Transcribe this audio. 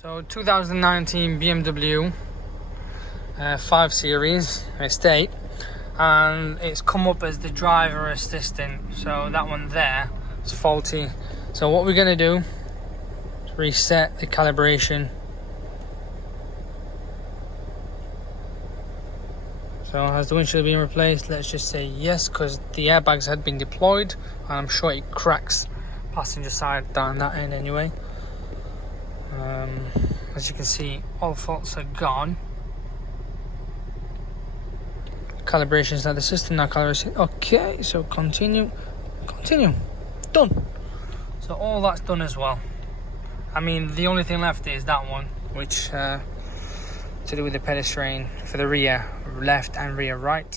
So 2019 BMW 5 Series Estate, and it's come up as the driver assistant, so that one there is faulty. So what we're going to do is reset the calibration. So has the windshield been replaced? Let's just say yes, because the airbags had been deployed, and I'm sure it cracks passenger side down that end anyway. As you can see, all faults are gone. Calibrations at the system now. Calibration. Okay, so continue, done. So all that's done as well. I mean, the only thing left is that one, which to do with the pedestrian for the rear left and rear right.